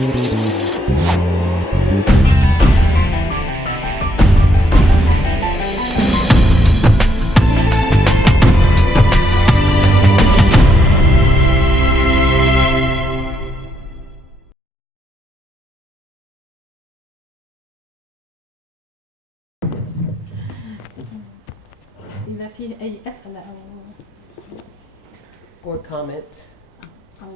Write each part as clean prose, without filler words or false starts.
إذا فيه أي أسئلة or comment أو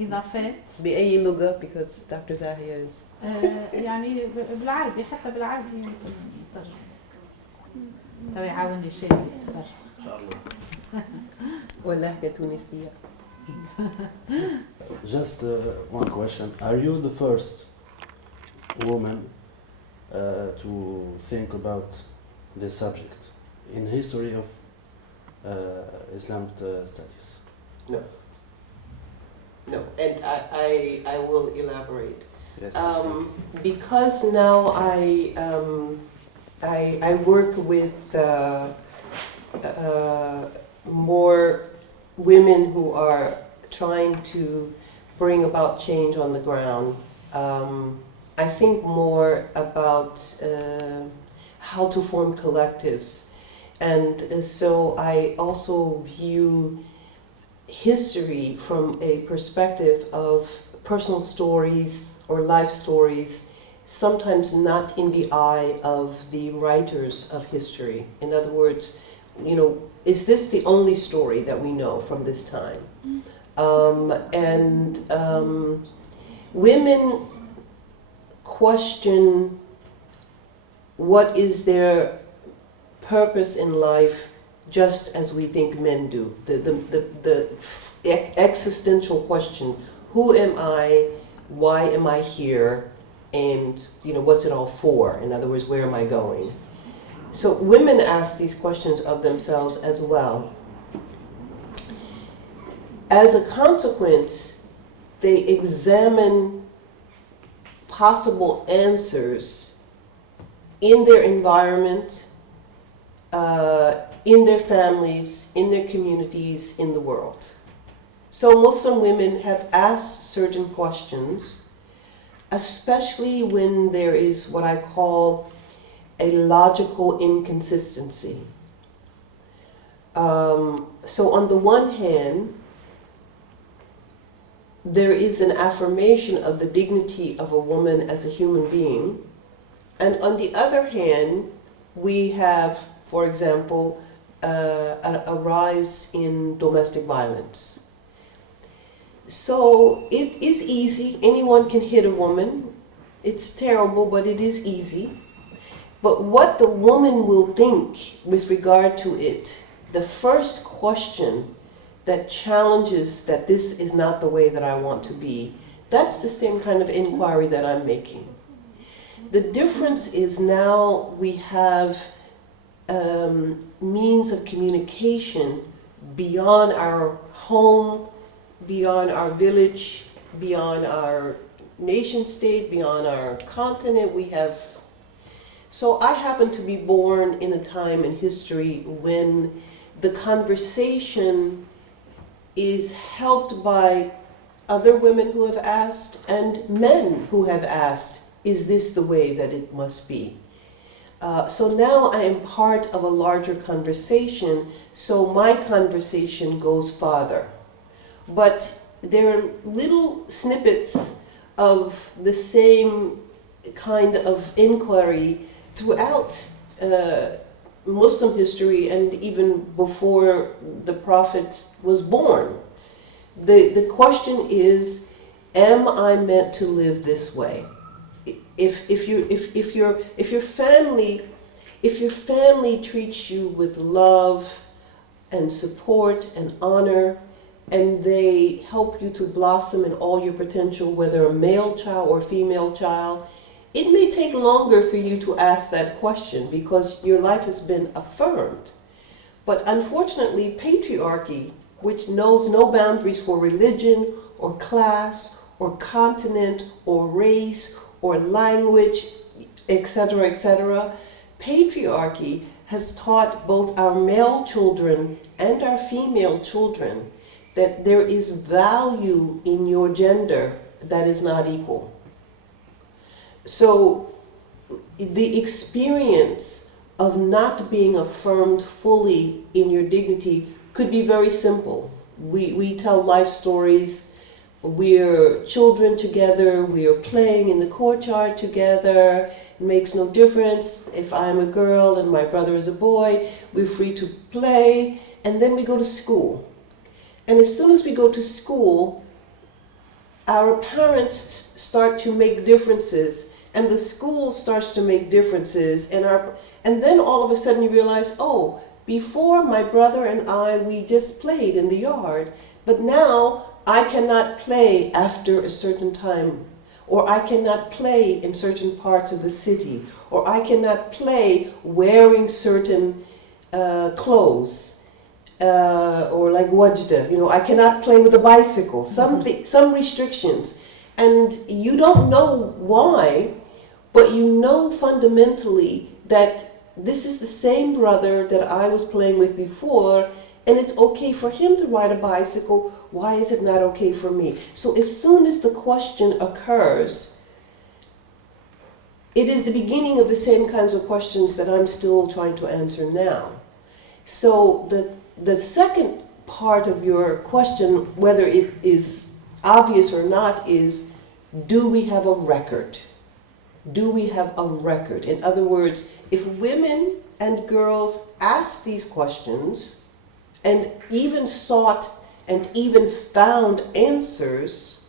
إضافات بأي لغة because Dr. Zahia is يعني بالعربي، حتى بالعربي يمكن ترجمة لو يعاوني شيء إن شاء الله واللهجة التونسية. Just one question. Are you the first woman to think about this subject in history of Islamic studies? No. No, and I will elaborate. Yes. Because now I work with more women who are trying to bring about change on the ground. I think more about how to form collectives. And so I also view history from a perspective of personal stories or life stories, sometimes not in the eye of the writers of history. In other words, you know, is this the only story that we know from this time? Women question what is their purpose in life, just as we think men do. The existential question: who am I? Why am I here? And you know, what's it all for? In other words, where am I going? So women ask these questions of themselves as well. As a consequence, they examine possible answers in their environment, in their families, in their communities, in the world. So Muslim women have asked certain questions, especially when there is what I call a logical inconsistency. So on the one hand, there is an affirmation of the dignity of a woman as a human being, and on the other hand, we have, for example, a rise in domestic violence. So it is easy. Anyone can hit a woman. It's terrible, but it is easy. But what the woman will think with regard to it, the first question that challenges that this is not the way that I want to be, that's the same kind of inquiry that I'm making. The difference is now we have means of communication beyond our home, beyond our village, beyond our nation state, beyond our continent. We have. So I happen to be born in a time in history when the conversation is helped by other women who have asked and men who have asked, is this the way that it must be? So now I am part of a larger conversation, so my conversation goes farther. But there are little snippets of the same kind of inquiry throughout Muslim history and even before the Prophet was born. The question is, am I meant to live this way? If your family treats you with love and support and honor, and they help you to blossom in all your potential, whether a male child or female child, it may take longer for you to ask that question because your life has been affirmed. But unfortunately, patriarchy, which knows no boundaries for religion or class or continent or race or language, etc., patriarchy has taught both our male children and our female children that there is value in your gender, that is not equal. So the experience of not being affirmed fully in your dignity could be very simple. We tell life stories. We're children together. We are playing in the courtyard together. It makes no difference if I'm a girl and my brother is a boy. We're free to play. And then we go to school. And as soon as we go to school, our parents start to make differences, and the school starts to make differences, and then all of a sudden you realize, oh, before my brother and I, we just played in the yard, but now I cannot play after a certain time, or I cannot play in certain parts of the city, or I cannot play wearing certain clothes. Or like wajda, I cannot play with a bicycle, some restrictions. And you don't know why, but you know fundamentally that this is the same brother that I was playing with before, and it's okay for him to ride a bicycle. Why is it not okay for me? So as soon as the question occurs, it is the beginning of the same kinds of questions that I'm still trying to answer now. So the second part of your question, whether it is obvious or not, is, do we have a record? Do we have a record? In other words, if women and girls ask these questions and even sought and even found answers,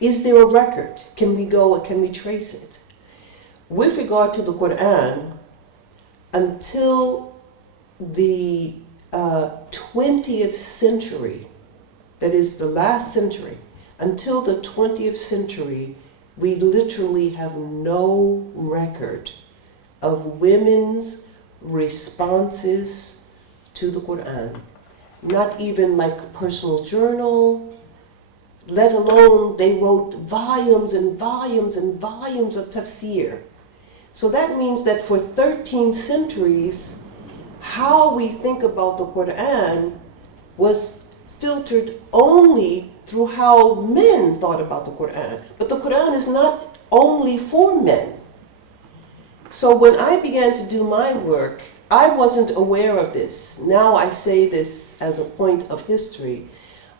is there a record? Can we go, can we trace it? With regard to the Quran, until the 20th century, that is the last century, until the 20th century, we literally have no record of women's responses to the Quran. Not even like a personal journal, let alone they wrote volumes and volumes and volumes of tafsir. So that means that for 13 centuries, how we think about the Quran was filtered only through how men thought about the Quran. But the Quran is not only for men. So when I began to do my work, I wasn't aware of this. Now I say this as a point of history.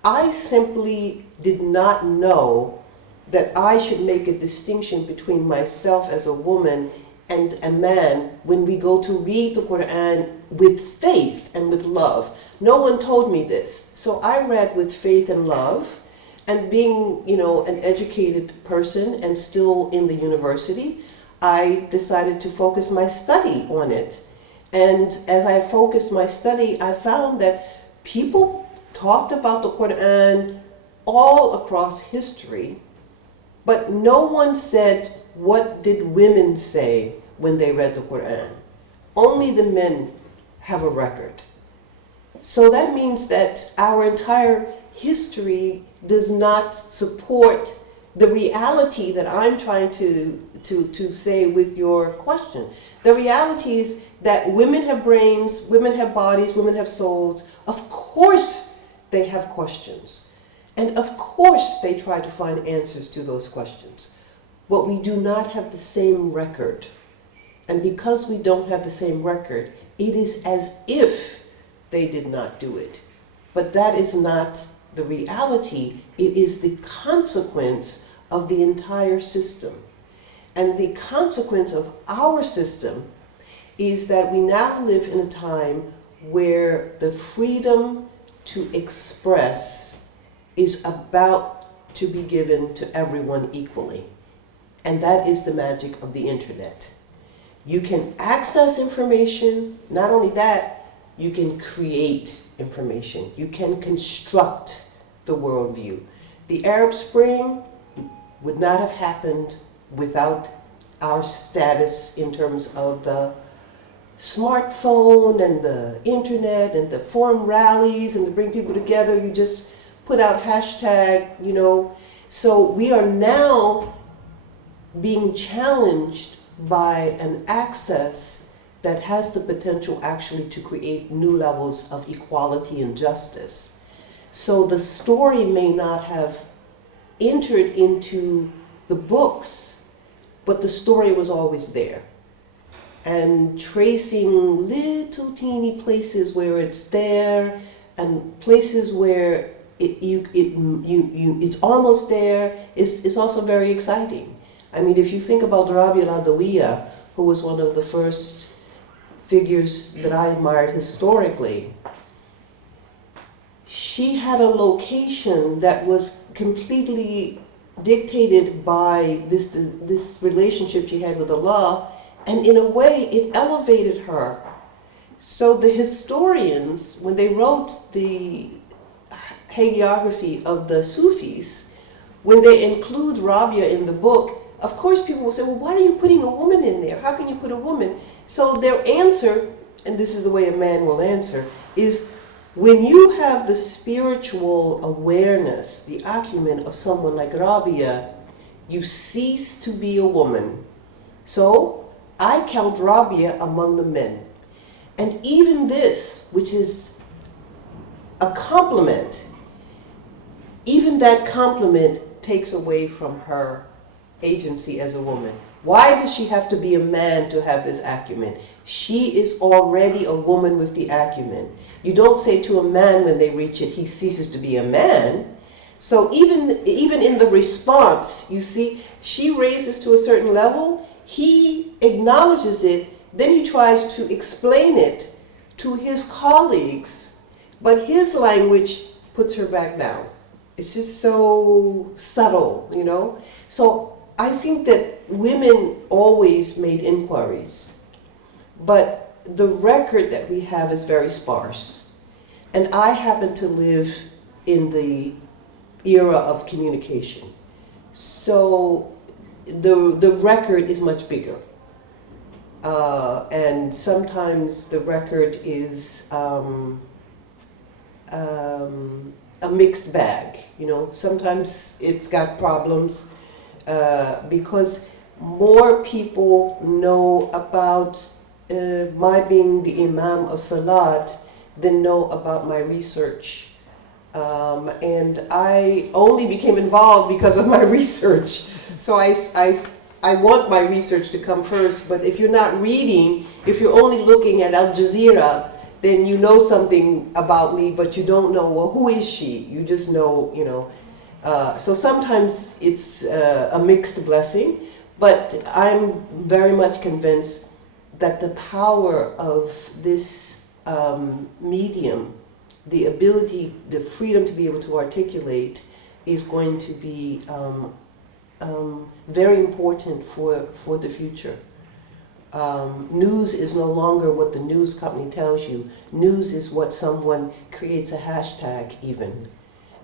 I simply did not know that I should make a distinction between myself as a woman and a man when we go to read the Quran with faith and with love. No one told me this. So I read with faith and love, and being, an educated person and still in the university, I decided to focus my study on it. And as I focused my study, I found that people talked about the Quran all across history, but no one said, what did women say when they read the Quran? Only the men have a record. So that means that our entire history does not support the reality that I'm trying to say with your question. The reality is that women have brains, women have bodies, women have souls. Of course they have questions. And of course they try to find answers to those questions. But we do not have the same record. And because we don't have the same record, it is as if they did not do it. But that is not the reality. It is the consequence of the entire system. And the consequence of our system is that we now live in a time where the freedom to express is about to be given to everyone equally. And that is the magic of the internet. You can access information. Not only that, you can create information. You can construct the worldview. The Arab Spring would not have happened without our status in terms of the smartphone and the internet and the forum rallies and to bring people together. You just put out hashtag, So we are now being challenged by an access that has the potential actually to create new levels of equality and justice. So the story may not have entered into the books, but the story was always there. And tracing little teeny places where it's there, and places where it's almost there is also very exciting. I mean, if you think about Rabia al-Adawiya, who was one of the first figures that I admired historically, she had a location that was completely dictated by this relationship she had with Allah, and in a way it elevated her. So the historians, when they wrote the hagiography of the Sufis, when they include Rabia in the book, of course people will say, well, why are you putting a woman in there? How can you put a woman? So their answer, and this is the way a man will answer, is when you have the spiritual awareness, the acumen of someone like Rabia, you cease to be a woman. So I count Rabia among the men. And even this, which is a compliment, even that compliment takes away from her agency as a woman. Why does she have to be a man to have this acumen? She is already a woman with the acumen. You don't say to a man when they reach it, he ceases to be a man. So even in the response, you see, she raises to a certain level, he acknowledges it, then he tries to explain it to his colleagues, but his language puts her back down. It's just so subtle, you know? So I think that women always made inquiries, but the record that we have is very sparse. And I happen to live in the era of communication. So the record is much bigger. And sometimes the record is a mixed bag, you know. Sometimes it's got problems because more people know about my being the Imam of Salat than know about my research. And I only became involved because of my research. So I want my research to come first, but if you're not reading, if you're only looking at Al Jazeera, then you know something about me, but you don't know, well, who is she? You just know, you know. So sometimes it's a mixed blessing, but I'm very much convinced that the power of this medium, the ability, the freedom to be able to articulate, is going to be very important for the future. News is no longer what the news company tells you. News is what someone creates a hashtag even.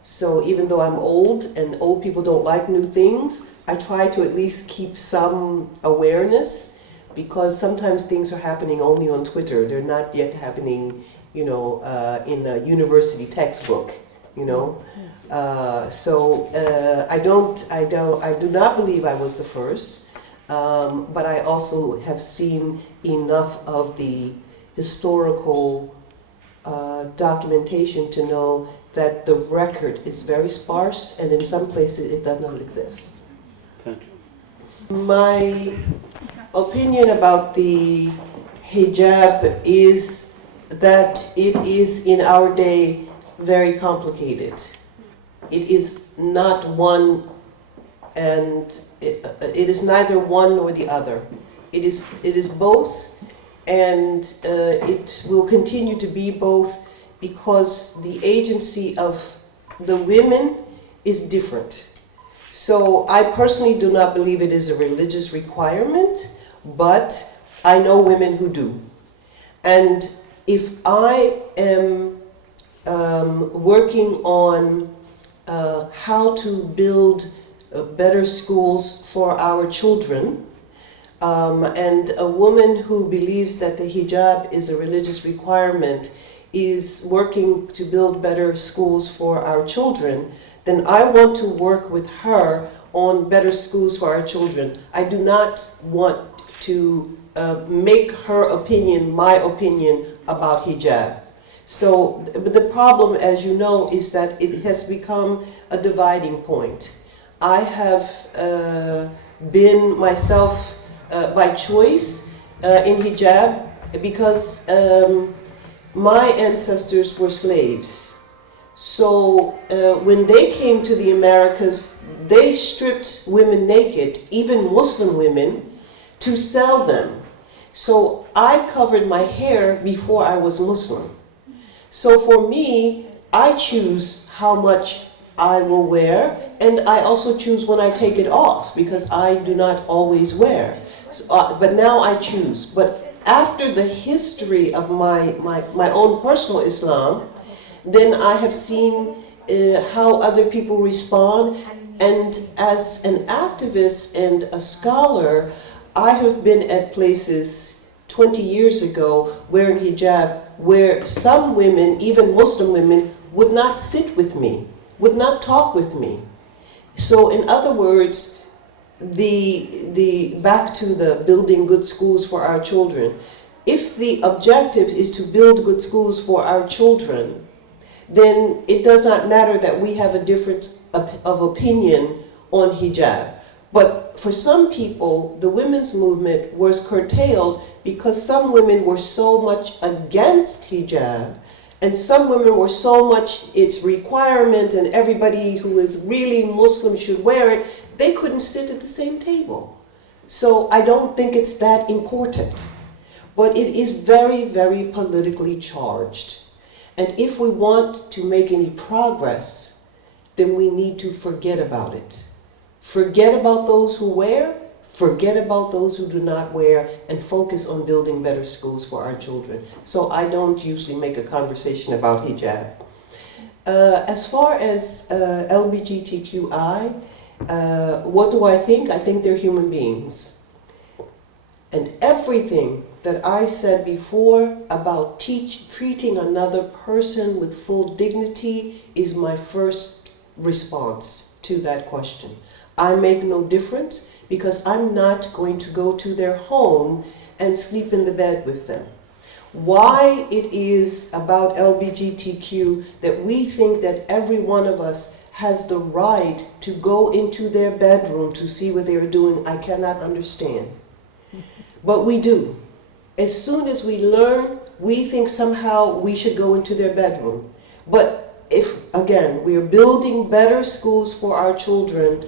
So even though I'm old and old people don't like new things, I try to at least keep some awareness, because sometimes things are happening only on Twitter. They're not yet happening, you know, in a university textbook, you know. I do not believe I was the first, but I also have seen enough of the historical documentation to know that the record is very sparse, and in some places it does not exist. Thank you. My opinion about the hijab is that it is in our day very complicated. It is not one, and it is neither one nor the other. It is both, and it will continue to be both, because the agency of the women is different. So I personally do not believe it is a religious requirement, but I know women who do. And if I am working on how to build better schools for our children, and a woman who believes that the hijab is a religious requirement is working to build better schools for our children, then I want to work with her on better schools for our children. I do not want to make her opinion my opinion about hijab. So, but the problem, as you know, is that it has become a dividing point. I have been myself by choice in hijab because my ancestors were slaves. So when they came to the Americas, they stripped women naked, even Muslim women, to sell them. So I covered my hair before I was Muslim. So for me, I choose how much I will wear, and I also choose when I take it off, because I do not always wear. So, but now I choose. But after the history of my own personal Islam, then I have seen how other people respond. And as an activist and a scholar, I have been at places 20 years ago wearing hijab where some women, even Muslim women, would not sit with me, would not talk with me. So in other words, the back to the building good schools for our children. If the objective is to build good schools for our children, then it does not matter that we have a difference of opinion on hijab. But for some people, the women's movement was curtailed because some women were so much against hijab, and some women were so much its requirement and everybody who is really Muslim should wear it, they couldn't sit at the same table. So I don't think it's that important. But it is very, very politically charged. And if we want to make any progress, then we need to forget about it. Forget about those who wear, forget about those who do not wear, and focus on building better schools for our children. So I don't usually make a conversation about hijab. As far as LGBTQI, what do I think? I think they're human beings. And everything that I said before about treating another person with full dignity is my first response to that question. I make no difference because I'm not going to go to their home and sleep in the bed with them. Why it is about LGBTQ that we think that every one of us has the right to go into their bedroom to see what they are doing, I cannot understand. But we do. As soon as we learn, we think somehow we should go into their bedroom. But if, again, we are building better schools for our children,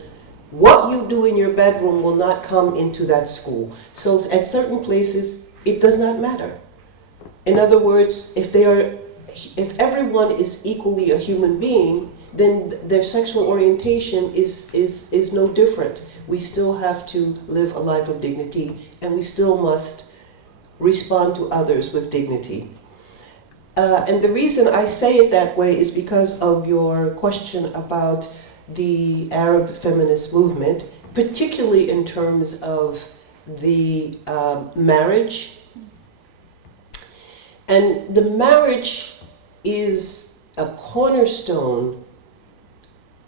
what you do in your bedroom will not come into that school. So at certain places, it does not matter. In other words, if everyone is equally a human being, then their sexual orientation is no different. We still have to live a life of dignity, and we still must respond to others with dignity. And the reason I say it that way is because of your question about the Arab feminist movement, particularly in terms of the marriage. And the marriage is a cornerstone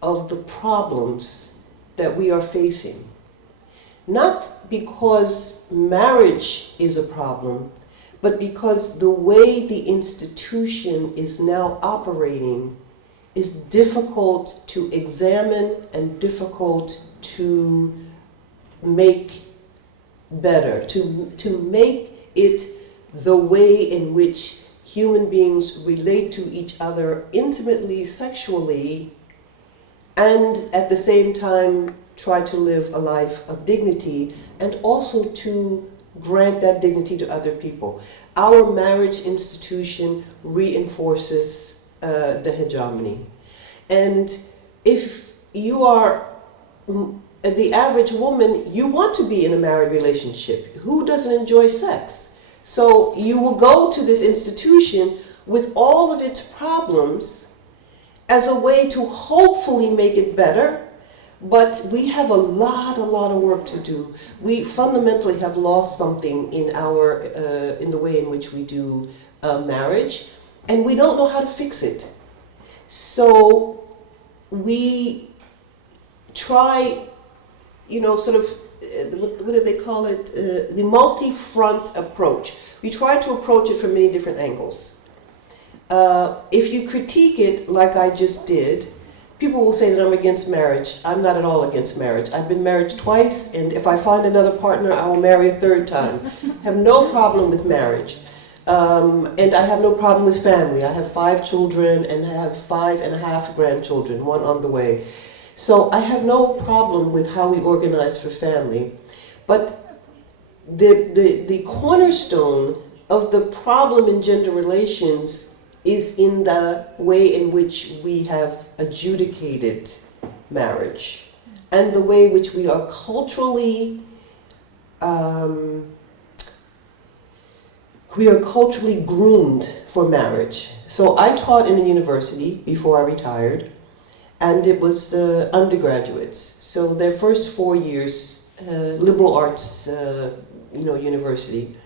of the problems that we are facing. Not because marriage is a problem, but because the way the institution is now operating is difficult to examine and difficult to make better, to make it the way in which human beings relate to each other intimately, sexually, and at the same time try to live a life of dignity, and also to grant that dignity to other people. Our marriage institution reinforces the hegemony. And if you are the average woman, you want to be in a married relationship. Who doesn't enjoy sex? So you will go to this institution with all of its problems as a way to hopefully make it better. But we have a lot of work to do. We fundamentally have lost something in the way in which we do marriage, and we don't know how to fix it. So we try, sort of, what do they call it? The multi-front approach. We try to approach it from many different angles. If you critique it like I just did, people will say that I'm against marriage. I'm not at all against marriage. I've been married twice, and if I find another partner, I will marry a third time. Have no problem with marriage. And I have no problem with family. I have 5 children and I have 5.5 grandchildren, 1 on the way. So I have no problem with how we organize for family. But the cornerstone of the problem in gender relations is in the way in which we have adjudicated marriage and the way in which we are culturally groomed for marriage. So I taught in a university before I retired, and it was undergraduates. So their first 4 years, liberal arts, university.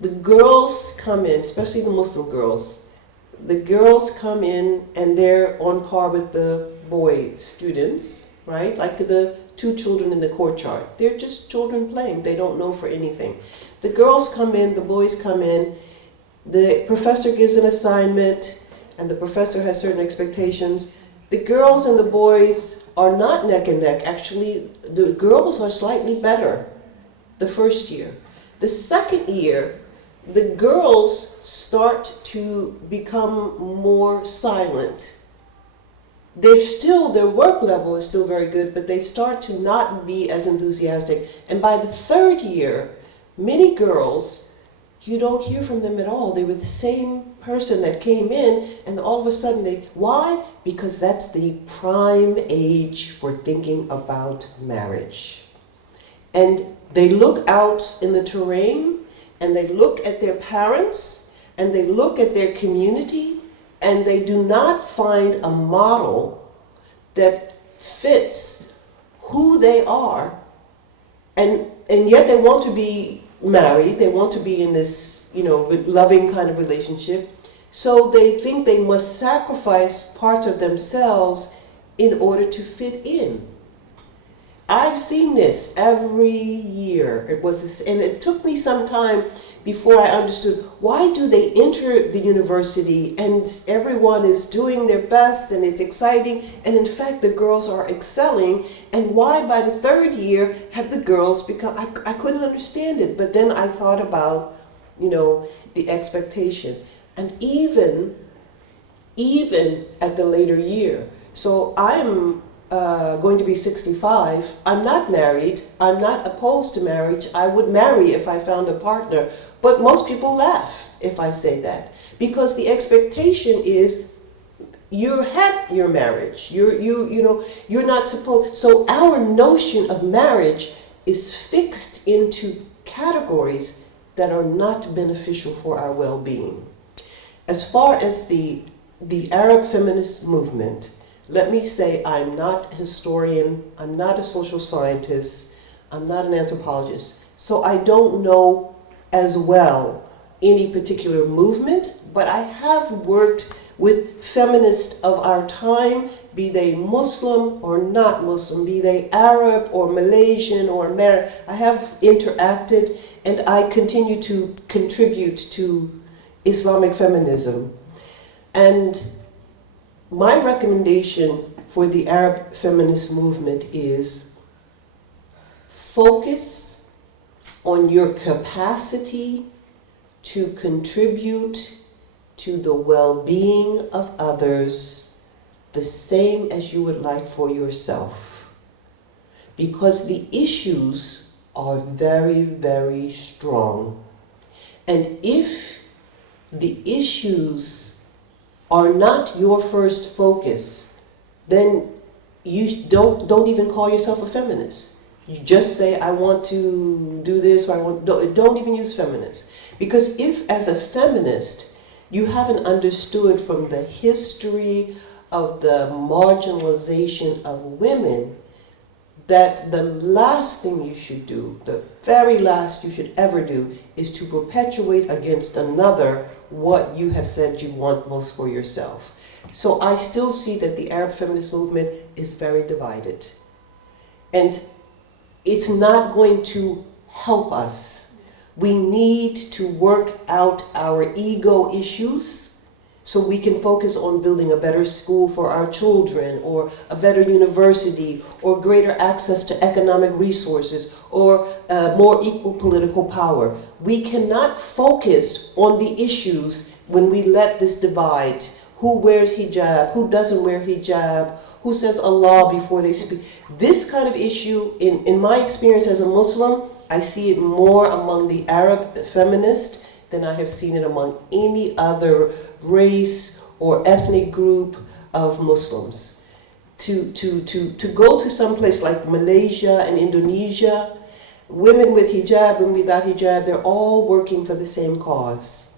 The girls come in, especially the Muslim girls. The girls come in and they're on par with the boy students, right? Like the 2 children in the courtyard. They're just children playing. They don't know for anything. The girls come in, the boys come in, the professor gives an assignment, and the professor has certain expectations. The girls and the boys are not neck and neck. Actually, the girls are slightly better the first year. The second year, the girls start to become more silent. Their work level is still very good, but they start to not be as enthusiastic. And by the third year, many girls, you don't hear from them at all. They were the same person that came in, and all of a sudden why? Because that's the prime age for thinking about marriage. And they look out in the terrain, and they look at their parents, and they look at their community, and they do not find a model that fits who they are, and yet they want to be married, they want to be in this, loving kind of relationship. So they think they must sacrifice parts of themselves in order to fit in. I've seen this every year. And it took me some time before I understood, why do they enter the university and everyone is doing their best and it's exciting, and in fact the girls are excelling, and why by the third year have the girls become, I couldn't understand it. But then I thought about, the expectation. And even at the later year. So I'm going to be 65. I'm not married. I'm not opposed to marriage. I would marry if I found a partner. But most people laugh if I say that, because the expectation is you had your marriage. You're not supposed. So our notion of marriage is fixed into categories that are not beneficial for our well-being. As far as the Arab feminist movement, let me say I'm not a historian, I'm not a social scientist, I'm not an anthropologist, so I don't know as well any particular movement, but I have worked with feminists of our time, be they Muslim or not Muslim, be they Arab or Malaysian or American. I have interacted, and I continue to contribute to Islamic feminism. And my recommendation for the Arab feminist movement is focus on your capacity to contribute to the well-being of others the same as you would like for yourself. Because the issues are very, very strong. And if the issues are not your first focus, then you don't even call yourself a feminist. You just say, I want to do this, or don't even use feminist. Because if, as a feminist, you haven't understood from the history of the marginalization of women, that the last thing you should do, the very last you should ever do, is to perpetuate against another what you have said you want most for yourself. So I still see that the Arab feminist movement is very divided. And it's not going to help us. We need to work out our ego issues so we can focus on building a better school for our children, or a better university, or greater access to economic resources, or more equal political power. We cannot focus on the issues when we let this divide. Who wears hijab, who doesn't wear hijab, who says Allah before they speak. This kind of issue, in my experience as a Muslim, I see it more among the Arab feminists than I have seen it among any other race or ethnic group of Muslims. To go to some place like Malaysia and Indonesia, women with hijab and without hijab, they're all working for the same cause.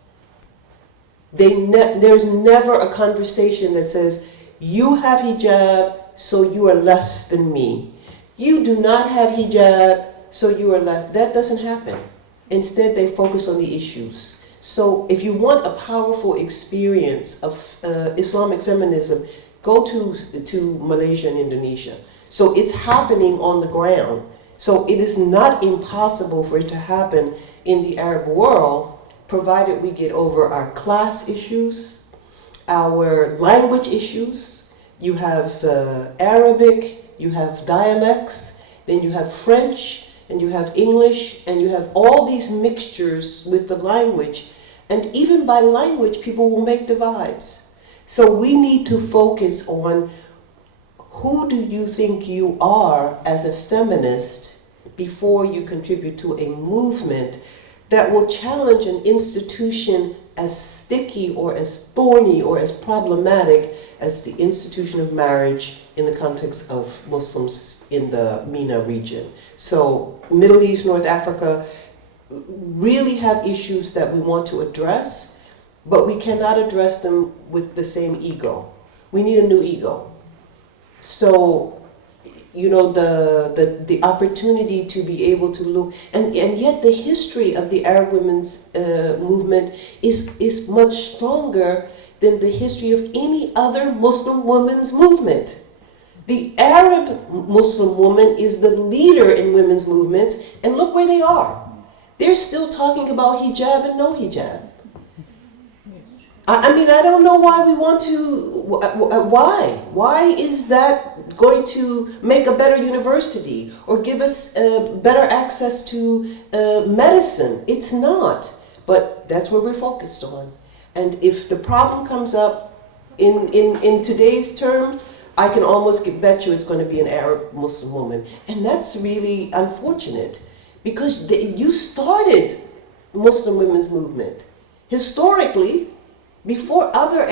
There's never a conversation that says, you have hijab, so you are less than me. You do not have hijab, so you are less. That doesn't happen. Instead, they focus on the issues. So if you want a powerful experience of Islamic feminism, go to Malaysia and Indonesia. So it's happening on the ground. So it is not impossible for it to happen in the Arab world, provided we get over our class issues, our language issues. You have Arabic, you have dialects, then you have French, and you have English, and you have all these mixtures with the language. And even by language, people will make divides. So we need to focus on, who do you think you are as a feminist before you contribute to a movement that will challenge an institution as sticky or as thorny or as problematic as the institution of marriage in the context of Muslims in the MENA region. So Middle East, North Africa really have issues that we want to address, but we cannot address them with the same ego. We need a new ego. So, you know, the opportunity to be able to look, and yet the history of the Arab women's movement is much stronger than the history of any other Muslim women's movement. The Arab Muslim woman is the leader in women's movements, and look where they are. They're still talking about hijab and no hijab. I mean, I don't know why we want to, why? Why is that going to make a better university or give us better access to medicine? It's not, but that's what we're focused on. And if the problem comes up in today's terms, I can almost bet you it's going to be an Arab Muslim woman. And that's really unfortunate, because you started Muslim women's movement. Historically, before other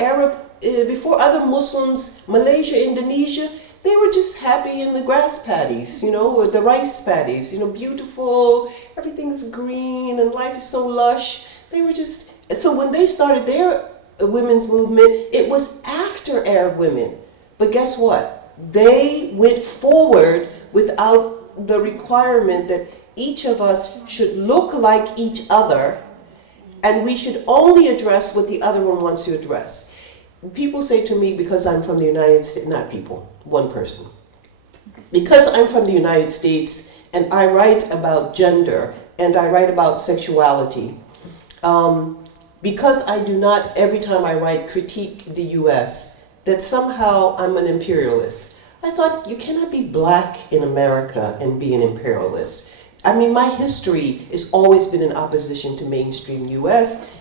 Muslims, Malaysia, Indonesia, they were just happy in the grass paddies, you know, or the rice paddies, you know, beautiful, everything is green and life is so lush. They were just, so when they started their women's movement, it was after Arab women. But guess what? They went forward without the requirement that each of us should look like each other, and we should only address what the other one wants to address. People say to me, because I'm from the United States, not people, one person. Because I'm from the United States and I write about gender and I write about sexuality, because I do not, every time I write, critique the US, that somehow I'm an imperialist. I thought, you cannot be black in America and be an imperialist. I mean, my history has always been in opposition to mainstream US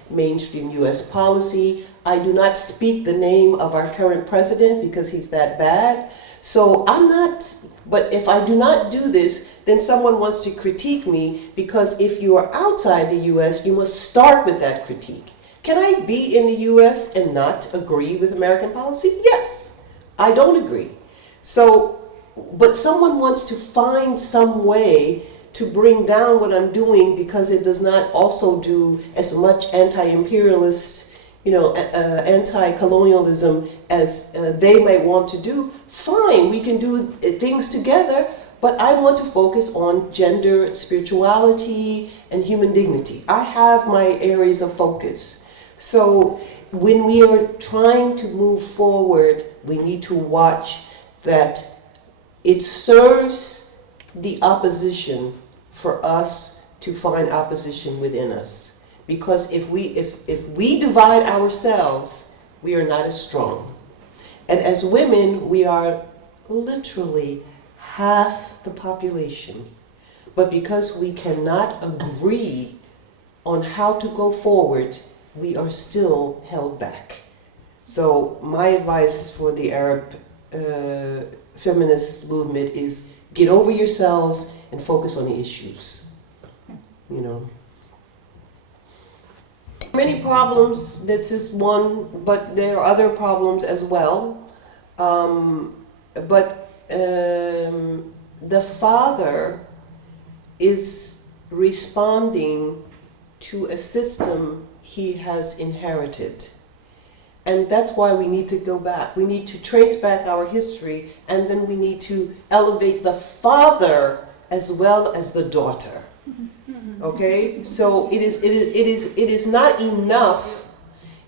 policy. I do not speak the name of our current president because he's that bad. So I'm not, but if I do not do this, then someone wants to critique me, because if you are outside the US, you must start with that critique. Can I be in the US and not agree with American policy? Yes, I don't agree. So, but someone wants to find some way to bring down what I'm doing because it does not also do as much anti-imperialist, you know, anti-colonialism as they may want to do. Fine, we can do things together, but I want to focus on gender, spirituality, and human dignity. I have my areas of focus. So when we are trying to move forward, we need to watch that it serves the opposition for us to find opposition within us. Because if we divide ourselves, we are not as strong. And as women, we are literally half the population. But because we cannot agree on how to go forward, we are still held back. So my advice for the Arab feminist movement is get over yourselves and focus on the issues. You know. Many problems, this is one, but there are other problems as well. The father is responding to a system he has inherited. And that's why we need to go back. We need to trace back our history, and then we need to elevate the father as well as the daughter. Okay? So it is not enough.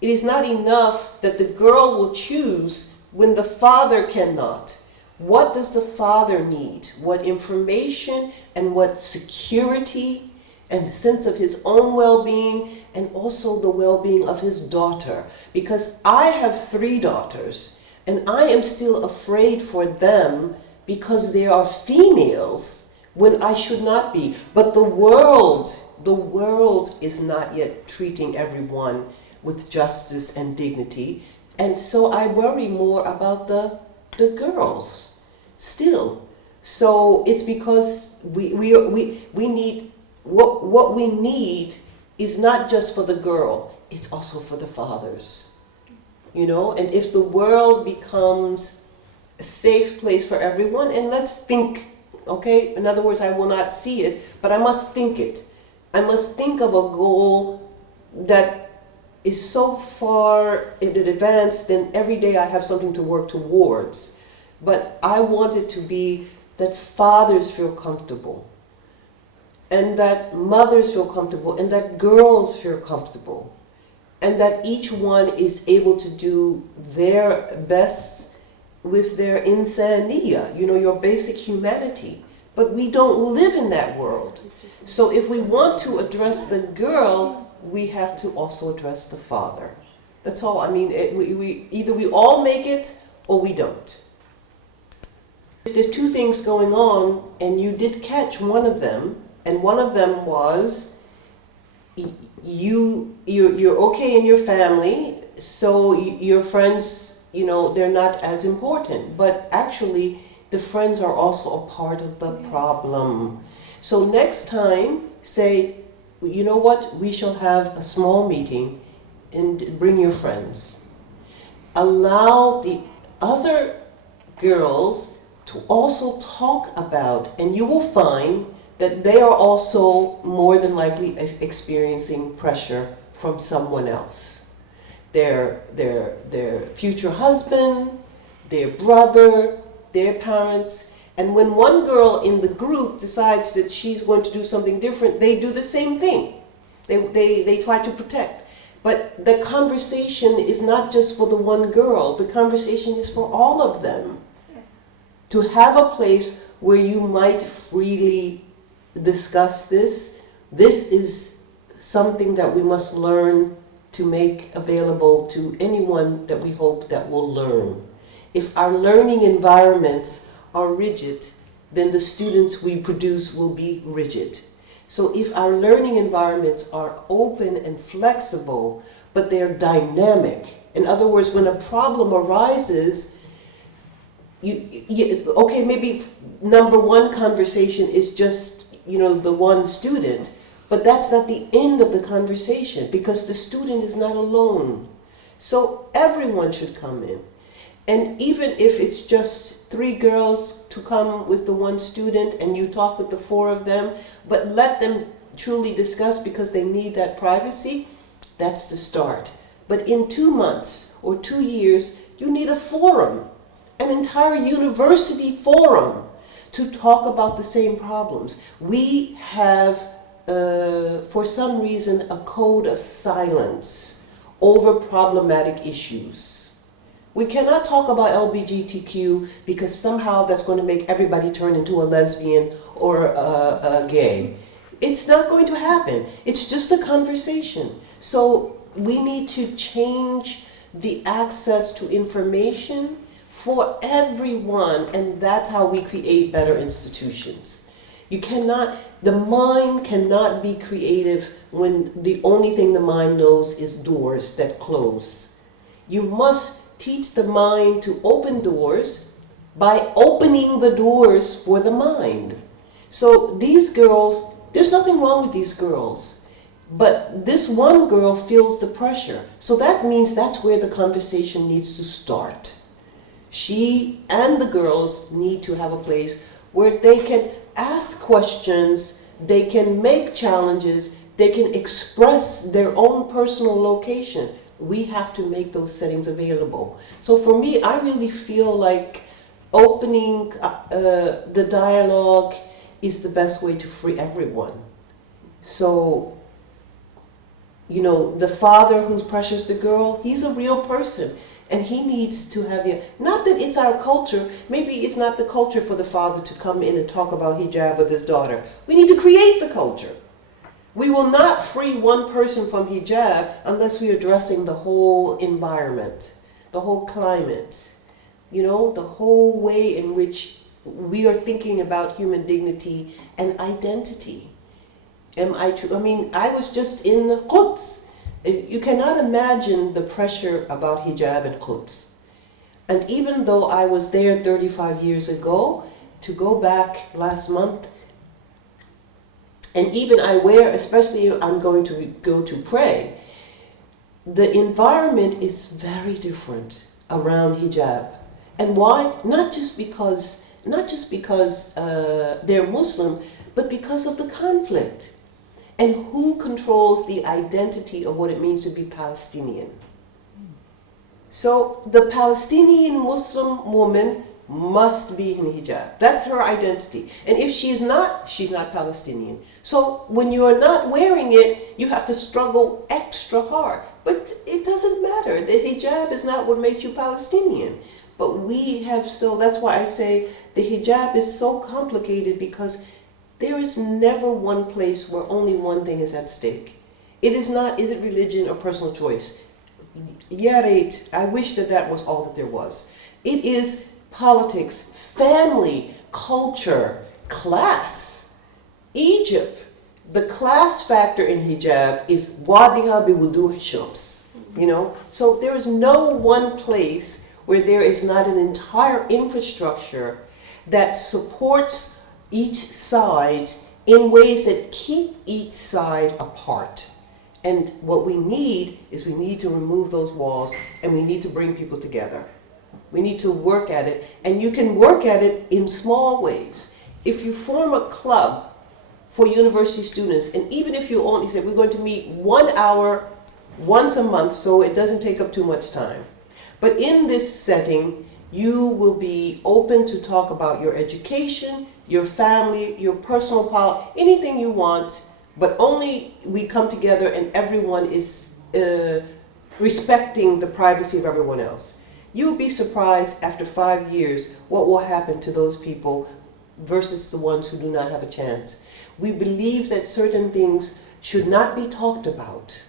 It is not enough that the girl will choose when the father cannot. What does the father need? What information and what security and the sense of his own well-being, and also the well-being of his daughter? Because I have 3 daughters, and I am still afraid for them because they are females when I should not be. But the world is not yet treating everyone with justice and dignity. And so I worry more about the girls still. So it's because we need, what we need is not just for the girl, it's also for the fathers. You know, and if the world becomes a safe place for everyone, and let's think, okay? In other words, I will not see it, but I must think it. I must think of a goal that is so far in advance, then every day I have something to work towards. But I want it to be that fathers feel comfortable, and that mothers feel comfortable, and that girls feel comfortable, and that each one is able to do their best with their insaniya, you know, your basic humanity. But we don't live in that world. So if we want to address the girl, we have to also address the father. That's all. I mean, either we all make it or we don't. There's 2 things going on, and you did catch one of them, and one of them was you're okay in your family, so your friends, you know, they're not as important. But actually, the friends are also a part of the problem. So next time, say, you know what, we shall have a small meeting and bring your friends. Allow the other girls to also talk about, and you will find that they are also more than likely experiencing pressure from someone else. Their future husband, their brother, their parents. And when one girl in the group decides that she's going to do something different, they do the same thing. They try to protect. But the conversation is not just for the one girl. The conversation is for all of them. Yes. To have a place where you might freely discuss this. This is something that we must learn to make available to anyone that we hope that will learn. If our learning environments are rigid, then the students we produce will be rigid. So if our learning environments are open and flexible, but they're dynamic, in other words, when a problem arises, okay, maybe number 1 conversation is just, you know, the one student, but that's not the end of the conversation, because the student is not alone. So everyone should come in. And even if it's just 3 girls to come with the one student and you talk with the 4 of them, but let them truly discuss because they need that privacy, that's the start. But in 2 months or 2 years, you need a forum, an entire university forum to talk about the same problems. We have, for some reason, a code of silence over problematic issues. We cannot talk about LGBTQ because somehow that's going to make everybody turn into a lesbian or a gay. It's not going to happen. It's just a conversation. So we need to change the access to information for everyone, and that's how we create better institutions. The mind cannot be creative when the only thing the mind knows is doors that close. You must teach the mind to open doors by opening the doors for the mind. So these girls, there's nothing wrong with these girls, but this one girl feels the pressure. So that means that's where the conversation needs to start. She and the girls need to have a place where they can ask questions, they can make challenges, they can express their own personal location. We have to make those settings available. So for me, I really feel like opening the dialogue is the best way to free everyone. So, you know, the father who pressures the girl, he's a real person. And he needs to have not that it's our culture, maybe it's not the culture for the father to come in and talk about hijab with his daughter. We need to create the culture. We will not free one person from hijab unless we're addressing the whole environment, the whole climate, you know, the whole way in which we are thinking about human dignity and identity. Am I true? I mean, I was just in Quds. You cannot imagine the pressure about hijab and Quds. And even though I was there 35 years ago, to go back last month, and even I wear, especially if I'm going to go to pray, the environment is very different around hijab. And why? Not just because they're Muslim, but because of the conflict. And who controls the identity of what it means to be Palestinian? So the Palestinian Muslim woman must be in hijab. That's her identity. And if she's not Palestinian. So when you are not wearing it, you have to struggle extra hard. But it doesn't matter. The hijab is not what makes you Palestinian. But that's why I say the hijab is so complicated, because there is never one place where only one thing is at stake. It is not, is it religion or personal choice? Yarit, I wish that was all that there was. It is politics, family, culture, class. Egypt, the class factor in hijab is wadiha biwuduh shams. You know, so there is no one place where there is not an entire infrastructure that supports each side in ways that keep each side apart. And what we need to remove those walls, and we need to bring people together. We need to work at it, and you can work at it in small ways. If you form a club for university students, and even if you only say we're going to meet 1 hour once a month so it doesn't take up too much time. But in this setting, you will be open to talk about your education, your family, your personal power, anything you want, but only we come together and everyone is respecting the privacy of everyone else. You'll be surprised after 5 years what will happen to those people versus the ones who do not have a chance. We believe that certain things should not be talked about.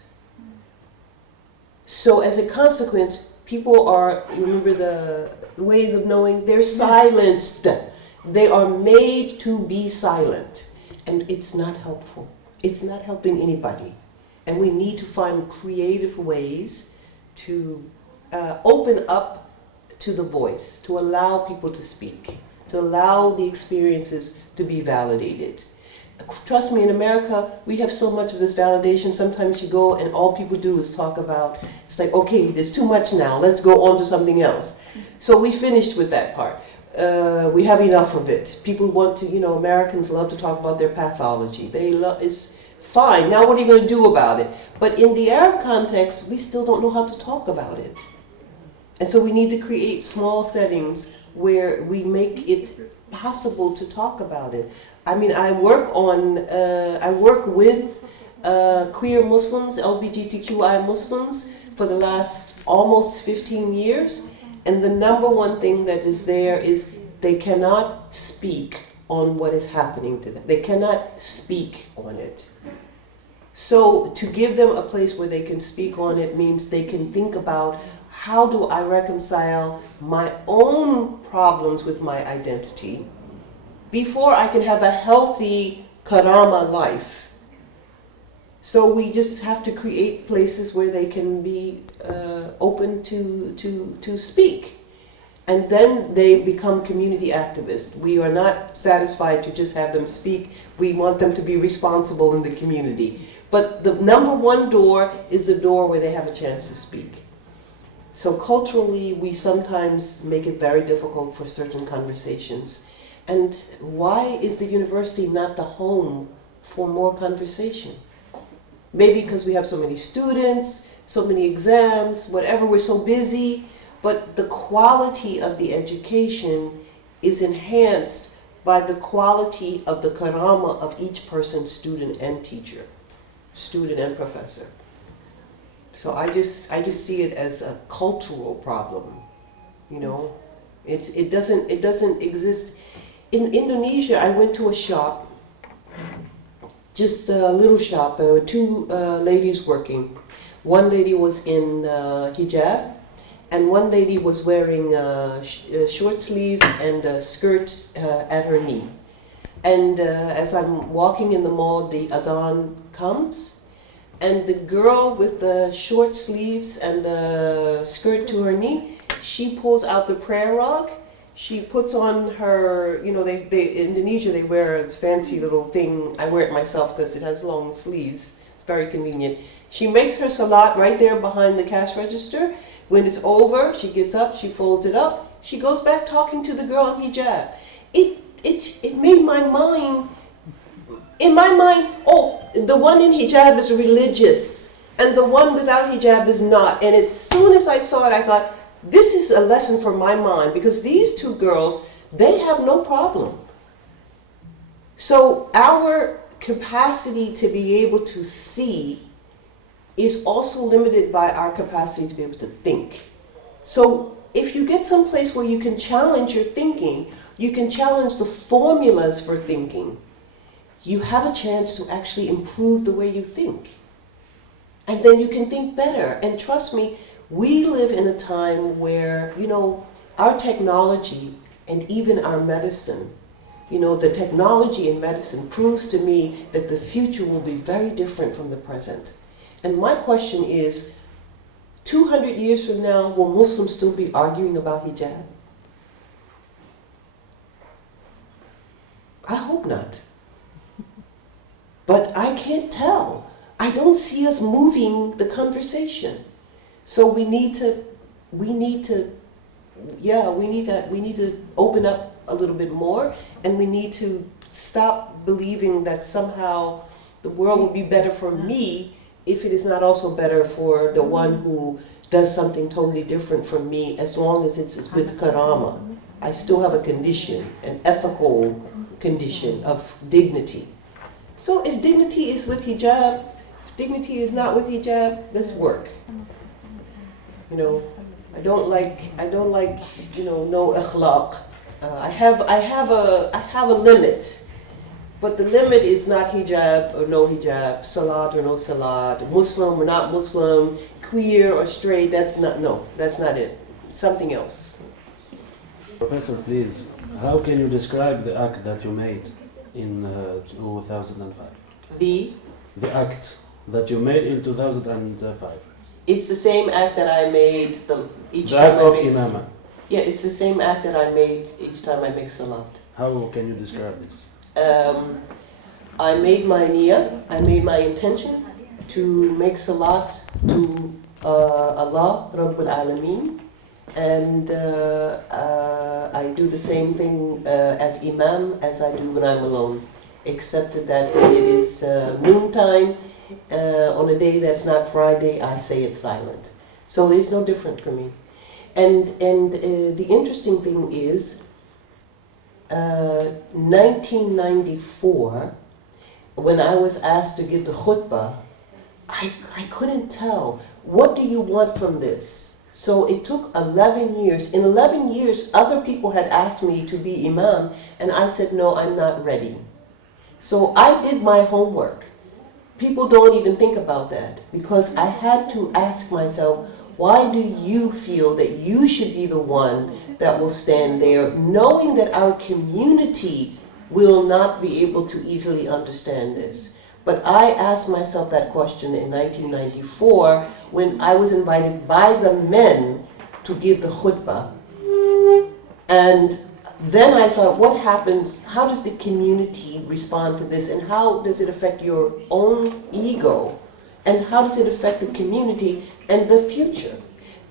So as a consequence, people are, remember the ways of knowing, they're silenced. They are made to be silent, and it's not helpful. It's not helping anybody. And we need to find creative ways to open up to the voice, to allow people to speak, to allow the experiences to be validated. Trust me, in America, we have so much of this validation. Sometimes you go and all people do is talk about, it's like, okay, there's too much now, let's go on to something else. So we finished with that part. We have enough of it. People want to, Americans love to talk about their pathology. It's fine. Now what are you going to do about it? But in the Arab context, we still don't know how to talk about it. And so we need to create small settings where we make it possible to talk about it. I mean, I work with queer Muslims, LGBTQI Muslims for the last almost 15 years. And the number one thing that is there is they cannot speak on what is happening to them. They cannot speak on it. So to give them a place where they can speak on it means they can think about how do I reconcile my own problems with my identity before I can have a healthy karama life? So we just have to create places where they can be open to speak. And then they become community activists. We are not satisfied to just have them speak. We want them to be responsible in the community. But the number one door is the door where they have a chance to speak. So culturally, we sometimes make it very difficult for certain conversations. And why is the university not the home for more conversation? Maybe because we have so many students, so many exams, whatever, we're so busy. But the quality of the education is enhanced by the quality of the karama of each person, student and teacher, student and professor. So I just see it as a cultural problem, you know. It doesn't exist. In Indonesia, I went to a shop, just a little shop. There were two ladies working. One lady was in hijab, and one lady was wearing short sleeves and a skirt at her knee. And as I'm walking in the mall, the adhan comes, and the girl with the short sleeves and the skirt to her knee, she pulls out the prayer rug. She puts on her, you know, in Indonesia they wear this fancy little thing. I wear it myself because it has long sleeves. It's very convenient. She makes her salat right there behind the cash register. When it's over, she gets up, she folds it up, she goes back talking to the girl in hijab. It made my mind, in my mind, oh, the one in hijab is religious, and the one without hijab is not. And as soon as I saw it, I thought, this is a lesson for my mind, because these two girls, they have no problem. So our capacity to be able to see is also limited by our capacity to be able to think. So if you get someplace where you can challenge your thinking, you can challenge the formulas for thinking, you have a chance to actually improve the way you think. And then you can think better. And trust me, we live in a time where, you know, our technology and even our medicine, you know, the technology in medicine proves to me that the future will be very different from the present. And my question is, 200 years from now, will Muslims still be arguing about hijab? I hope not. But I can't tell. I don't see us moving the conversation. So we need to open up a little bit more, and we need to stop believing that somehow the world will be better for me if it is not also better for the one who does something totally different from me, as long as it's with karama. I still have a condition, an ethical condition of dignity. So if dignity is with hijab, if dignity is not with hijab, let's work. You know, I don't like, you know, no akhlaq. I have a limit. But the limit is not hijab or no hijab, salat or no salat, Muslim or not Muslim, queer or straight, that's not it. Something else. Professor, please, how can you describe the act that you made in 2005? The act that you made in 2005. It's the same act that I made each The time act I of make. imama. Yeah, it's the same act that I made each time I make salat. How can you describe this? I made my niyyah, I made my intention to make salat to Allah, Rabbul Alameen, and I do the same thing as imam as I do when I'm alone, except that when it is noontime, on a day that's not Friday, I say it silent. So it's no different for me. And the interesting thing is, 1994, when I was asked to give the khutbah, I couldn't tell, what do you want from this? So it took 11 years. In 11 years, other people had asked me to be imam, and I said, no, I'm not ready. So I did my homework. People don't even think about that, because I had to ask myself, Why do you feel that you should be the one that will stand there, knowing that our community will not be able to easily understand this? But I asked myself that question in 1994 when I was invited by the men to give the khutbah. And then I thought, what happens, how does the community respond to this, and how does it affect your own ego, and how does it affect the community and the future?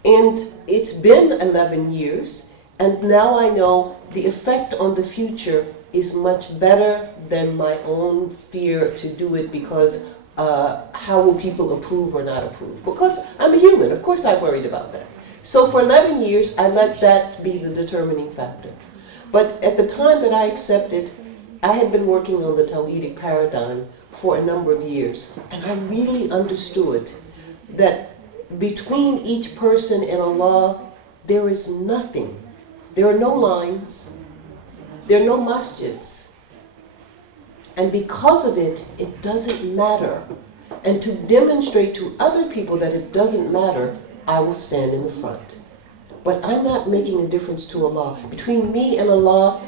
And it's been 11 years, and now I know the effect on the future is much better than my own fear to do it, because how will people approve or not approve? Because I'm a human, of course I worried about that. So for 11 years, I let that be the determining factor. But at the time that I accepted, I had been working on the Tawhidic paradigm for a number of years, and I really understood that between each person and Allah, there is nothing. There are no lines, there are no masjids. And because of it, it doesn't matter. And to demonstrate to other people that it doesn't matter, I will stand in the front. But I'm not making a difference to Allah. Between me and Allah,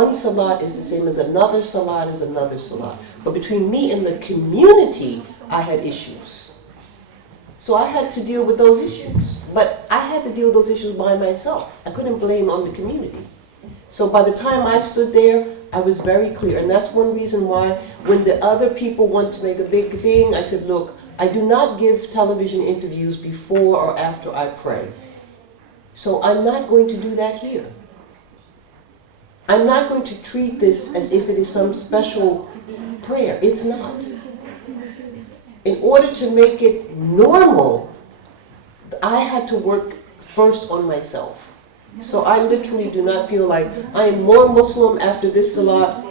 one salat is the same as another salat is another salat. But between me and the community, I had issues. So I had to deal with those issues. But I had to deal with those issues by myself. I couldn't blame on the community. So by the time I stood there, I was very clear. And that's one reason why when the other people want to make a big thing, I said, look, I do not give television interviews before or after I pray. So I'm not going to do that here. I'm not going to treat this as if it is some special prayer. It's not. In order to make it normal, I had to work first on myself. So I literally do not feel like I am more Muslim after this salat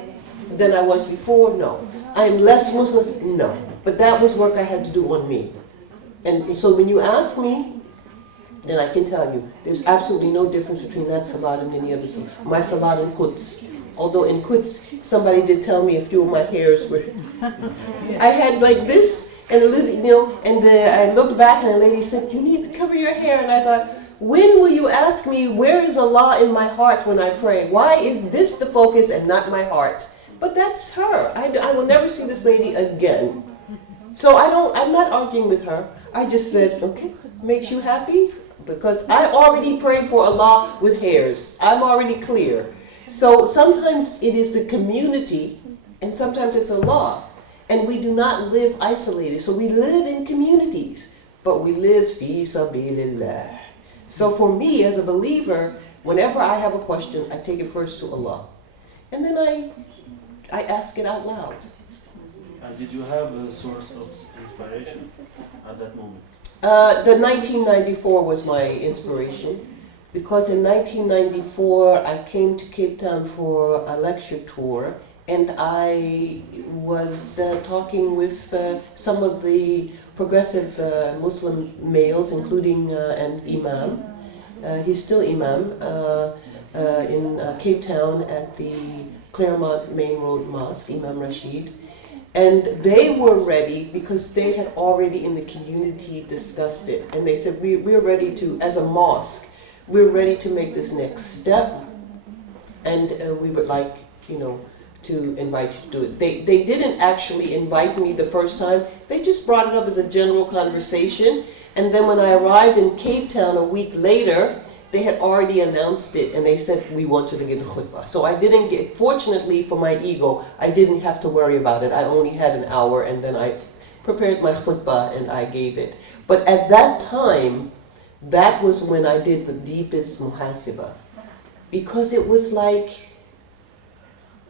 than I was before. No. I am less Muslim. No. But that was work I had to do on me. And so when you ask me, then I can tell you, there's absolutely no difference between that salat and any other salat. My salat in Quds. Although in Quds, somebody did tell me a few of my hairs were... I had like this, and a little, and I looked back and the lady said, you need to cover your hair. And I thought, when will you ask me, where is Allah in my heart when I pray? Why is this the focus and not my heart? But that's her. I will never see this lady again. So I'm not arguing with her. I just said, okay, makes you happy? Because I already prayed for Allah with hairs. I'm already clear. So sometimes it is the community, and sometimes it's Allah. And we do not live isolated. So we live in communities, but we live fi sabilillah. So for me, as a believer, whenever I have a question, I take it first to Allah. And then I ask it out loud. Did you have a source of inspiration at that moment? The 1994 was my inspiration, because in 1994 I came to Cape Town for a lecture tour, and I was talking with some of the progressive Muslim males, including an imam. He's still imam in Cape Town at the Claremont Main Road Mosque, Imam Rashid. And they were ready, because they had already in the community discussed it. And they said, we're ready to, as a mosque, we're ready to make this next step. And we would like, to invite you to do it. They didn't actually invite me the first time. They just brought it up as a general conversation. And then when I arrived in Cape Town a week later, they had already announced it, and they said, we want you to give the khutbah. So I didn't get, fortunately for my ego, I didn't have to worry about it. I only had an hour, and then I prepared my khutbah and I gave it. But at that time, that was when I did the deepest muhasibah. Because it was like,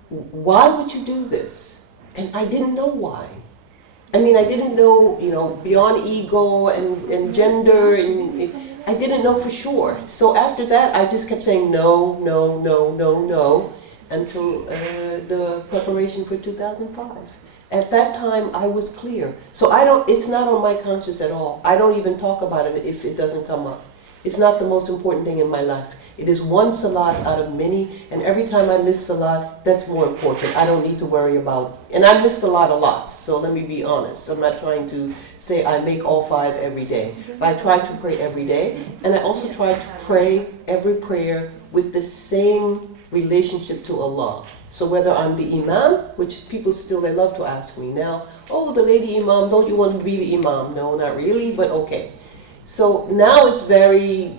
why would you do this? And I didn't know why. I mean, I didn't know, beyond ego and gender, and I didn't know for sure. So after that, I just kept saying no, no, no, no, no, until the preparation for 2005. At that time, I was clear. So it's not on my conscience at all. I don't even talk about it if it doesn't come up. is not the most important thing in my life. It is one salat out of many, and every time I miss salat, that's more important. I don't need to worry about, and I miss salat a lot, so let me be honest. I'm not trying to say I make all 5 every day, but I try to pray every day, and I also try to pray every prayer with the same relationship to Allah. So whether I'm the imam, which people still, they love to ask me now, oh, the lady imam, don't you want to be the imam? No, not really, but okay. So now it's very,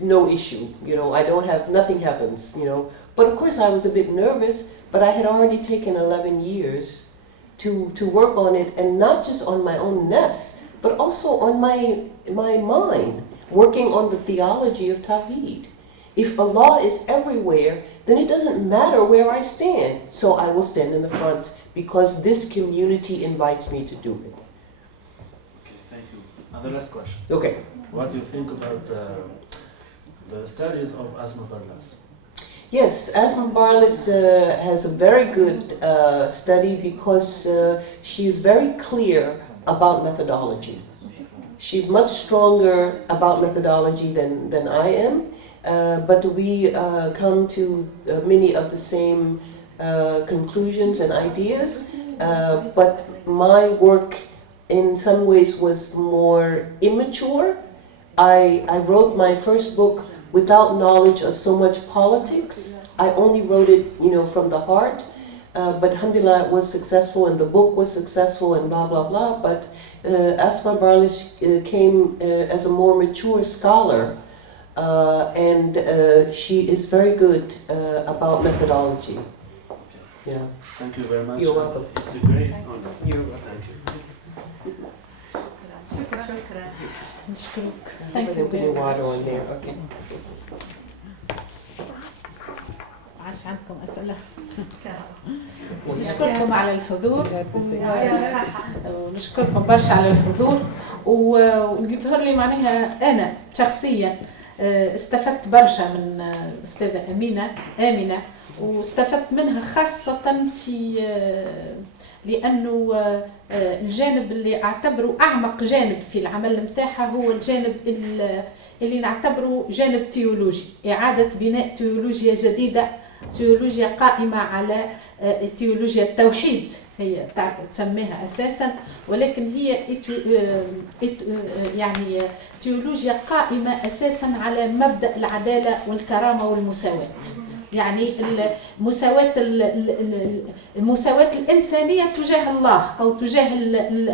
no issue, you know, I don't have, nothing happens, you know. But of course I was a bit nervous, but I had already taken 11 years to work on it, and not just on my own nafs, but also on my mind, working on the theology of Tawheed. If Allah is everywhere, then it doesn't matter where I stand. So I will stand in the front because this community invites me to do it. Okay, thank you. And the last question. Okay. What do you think about the studies of Asma Barlas? Yes, Asma Barlas has a very good study because she is very clear about methodology. She's much stronger about methodology than I am. But we come to many of the same conclusions and ideas, but my work in some ways was more immature. I wrote my first book without knowledge of so much politics. I only wrote it, you know, from the heart, but alhamdulillah it was successful and the book was successful and blah, blah, blah. But Asma Barlas came as a more mature scholar. And she is very good about methodology. Okay. Yeah. Thank you very much. You're welcome. It's a great honor. You're welcome. Thank you. نشكرك. I'm going to put your water on there. Okay. عاش عندكم أسئلة؟ نشكركم على الحضور ونشكركم برشا على الحضور ويظهر لي معناها أنا شخصيا استفدت برشا من الأستاذة آمنة واستفدت منها خاصة في لأنه الجانب اللي أعتبره أعمق جانب في العمل متاعها هو الجانب اللي نعتبره جانب تيولوجي، إعادة بناء تيولوجيا جديدة، تيولوجيا قائمة على تيولوجيا التوحيد هي تسميها أساسا، ولكن هي يعني تيولوجيا قائمة أساسا على مبدأ العدالة والكرامة والمساواة. يعني المساواة الإنسانية تجاه الله أو تجاه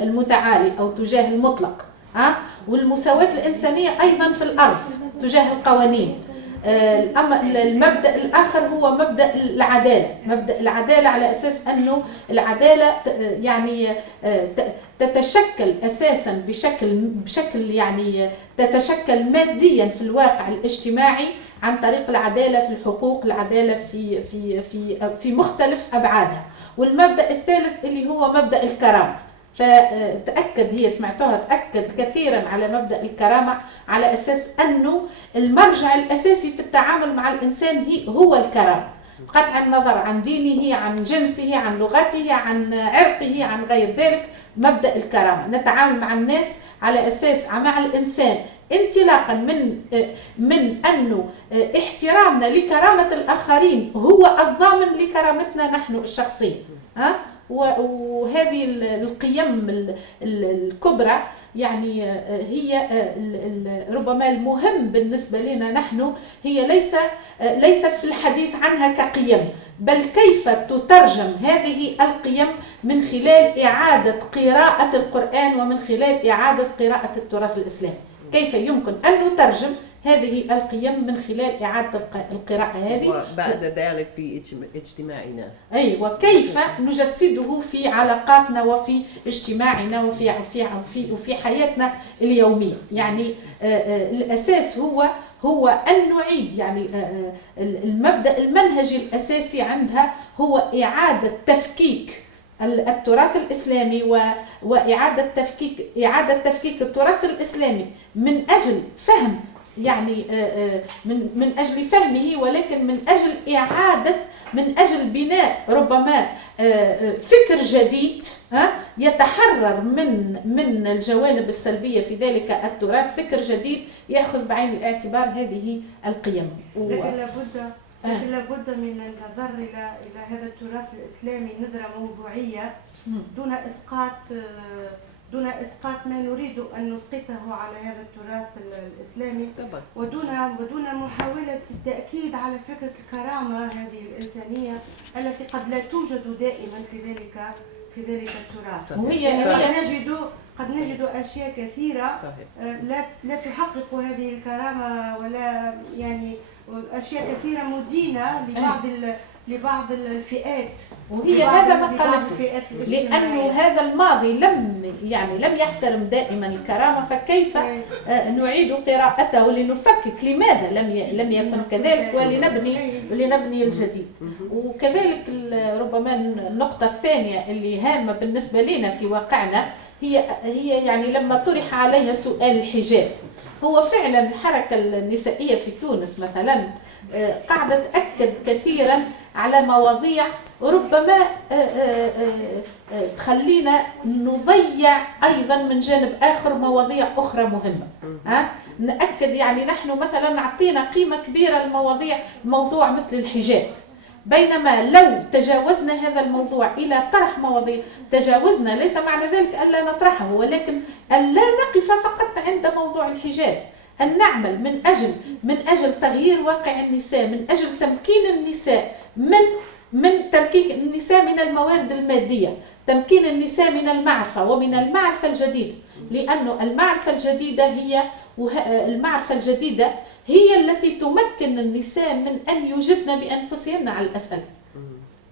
المتعالي أو تجاه المطلق، والمساواة الإنسانية أيضا في الأرض تجاه القوانين. أما المبدأ الآخر هو مبدأ العدالة، مبدأ العدالة على أساس أنه العدالة يعني تتشكل أساسا بشكل يعني تتشكل ماديا في الواقع الاجتماعي عن طريق العدالة في الحقوق، العدالة في مختلف أبعادها. والمبدأ الثالث اللي هو مبدأ الكرامة، فتأكد هي سمعتوها تأكد كثيرا على مبدأ الكرامة على أساس أنه المرجع الأساسي في التعامل مع الإنسان هو الكرامة، بقطع النظر عن دينه، عن جنسه، عن لغته، عن عرقه، عن غير ذلك. مبدأ الكرامة نتعامل مع الناس على أساس مع الإنسان انطلاقا من أنه احترامنا لكرامة الآخرين هو الضامن لكرامتنا نحن الشخصية. وهذه القيم الكبرى يعني هي ربما المهم بالنسبة لنا نحن، هي ليس في الحديث عنها كقيم، بل كيف تترجم هذه القيم من خلال إعادة قراءة القرآن ومن خلال إعادة قراءة التراث الإسلامي. كيف يمكن أن نترجم هذه القيم من خلال إعادة القراءة هذه وبعد ذلك في اجتماعنا. أي وكيف نجسده في علاقاتنا وفي اجتماعنا وفي حياتنا اليومية. يعني الأساس هو أن نعيد يعني المبدأ المنهجي الأساسي عندها هو إعادة تفكيك التراث الإسلامي وإعادة تفكيك التراث الإسلامي من أجل فهم يعني من أجل فهمه، ولكن من أجل بناء ربما فكر جديد يتحرر من الجوانب السلبية في ذلك التراث، فكر جديد يأخذ بعين الاعتبار هذه القيم. لكن لابد من النظر إلى هذا التراث الإسلامي نظرة موضوعية دون إسقاط ما نريد أن نسقطه على هذا التراث الإسلامي، ودون محاولة التأكيد على فكرة الكرامة هذه الإنسانية التي قد لا توجد دائما في ذلك التراث. قد نجد أشياء كثيرة لا تحقق هذه الكرامة، ولا يعني أشياء كثيرة مدينة لبعض الفئات، وهي هذا ما قالته، لأنه هذا الماضي لم يحترم دائما الكرامة، فكيف نعيد قراءته لنفكك لماذا لم يكن كذلك ولنبني الجديد. وكذلك ربما النقطة الثانية اللي هامة بالنسبة لنا في واقعنا هي يعني لما طرح عليها سؤال الحجاب، هو فعلا الحركة النسائية في تونس مثلا قاعدة تأكد كثيرا على مواضيع ربما تخلينا نضيع أيضا من جانب آخر مواضيع أخرى مهمة. نأكد يعني نحن مثلا نعطينا قيمة كبيرة لمواضيع موضوع مثل الحجاب، بينما لو تجاوزنا هذا الموضوع إلى طرح مواضيع، تجاوزنا ليس معنى ذلك أن لا نطرحه، ولكن أن لا نقف فقط عند موضوع الحجاب، أن نعمل من أجل تغيير واقع النساء، من أجل تمكين النساء من تمكين النساء من الموارد المادية، تمكين النساء من المعرفة ومن المعرفة الجديدة، لأن المعرفة الجديدة هي التي تمكن النساء من أن يجبن بأنفسهن على الأسئلة،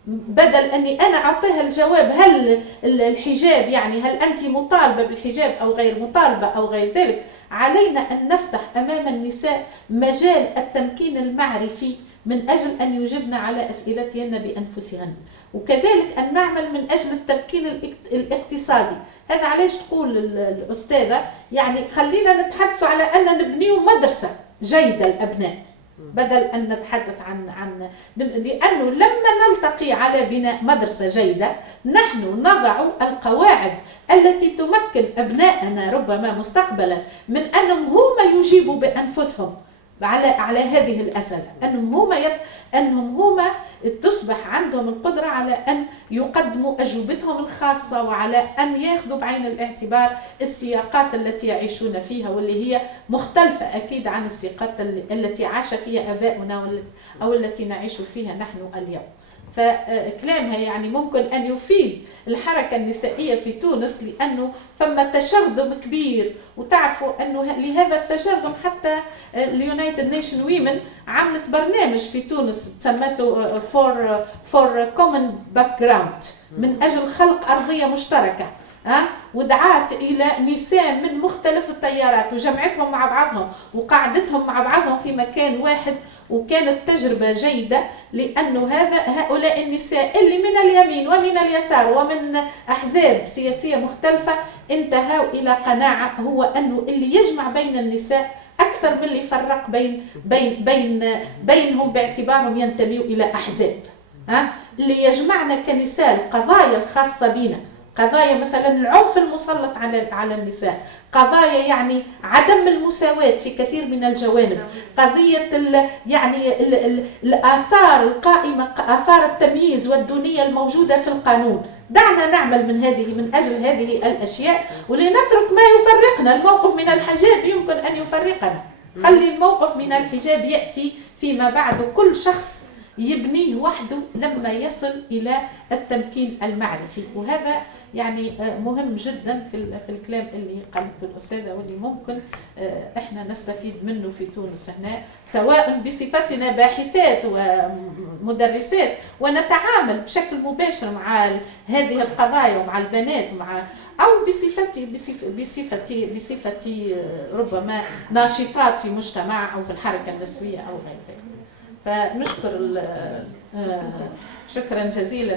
بدل أني أنا أعطيها الجواب هل الحجاب يعني هل أنت مطالبة بالحجاب أو غير مطالبة أو غير ذلك. علينا أن نفتح أمام النساء مجال التمكين المعرفي من أجل أن يجبن على أسئلتهن بأنفسهن، وكذلك أن نعمل من أجل التمكين الاقتصادي. هذا علاش تقول الأستاذة يعني خلينا نتحدث على أن نبني مدرسة جيدة الأبناء بدل أن نتحدث عن لأنه لما نلتقي على بناء مدرسة جيدة نحن نضع القواعد التي تمكن أبنائنا ربما مستقبلا من أنهم هم يجيبوا بأنفسهم على هذه الأسئلة، أنهم هم تصبح عندهم القدرة على أن يقدموا أجوبتهم الخاصة، وعلى أن يأخذوا بعين الاعتبار السياقات التي يعيشون فيها، واللي هي مختلفة أكيد عن السياقات التي عاش فيها آباؤنا أو التي نعيش فيها نحن اليوم. فكلامها يعني ممكن أن يفيد الحركة النسائية في تونس، لأنه ثم تشرذم كبير، وتعرفوا أنه لهذا التشرذم حتى اليونايتد نيشن ويمن عملت برنامج في تونس سمته فور كومن باك جراوند، من أجل خلق أرضية مشتركة، ودعات إلى نساء من مختلف التيارات وجمعتهم مع بعضهم وقعدتهم مع بعضهم في مكان واحد، وكانت تجربة جيدة، لأنه هؤلاء النساء اللي من اليمين ومن اليسار ومن أحزاب سياسية مختلفة انتهوا إلى قناعة هو أنه اللي يجمع بين النساء أكثر من اللي يفرق بينهم باعتبارهم ينتميوا إلى أحزاب. اللي يجمعنا كنساء القضايا الخاصة بنا، قضايا مثلا العنف المسلط على النساء، قضايا يعني عدم المساواة في كثير من الجوانب، قضية يعني الآثار القائمة، آثار التمييز والدونية الموجودة في القانون. دعنا نعمل من أجل هذه الأشياء، ولنترك ما يفرقنا. الموقف من الحجاب يمكن أن يفرقنا، خلي الموقف من الحجاب يأتي فيما بعد، كل شخص يبنيه وحده لما يصل إلى التمكين المعرفي. وهذا يعني مهم جدا في الكلام اللي قالته الأستاذة، واللي ممكن احنا نستفيد منه في تونس هنا، سواء بصفتنا باحثات ومدرسات ونتعامل بشكل مباشر مع هذه القضايا ومع البنات أو بصفتي ربما ناشطات في مجتمع أو في الحركة النسوية أو غير ذلك. فنشكر شكرا جزيلا.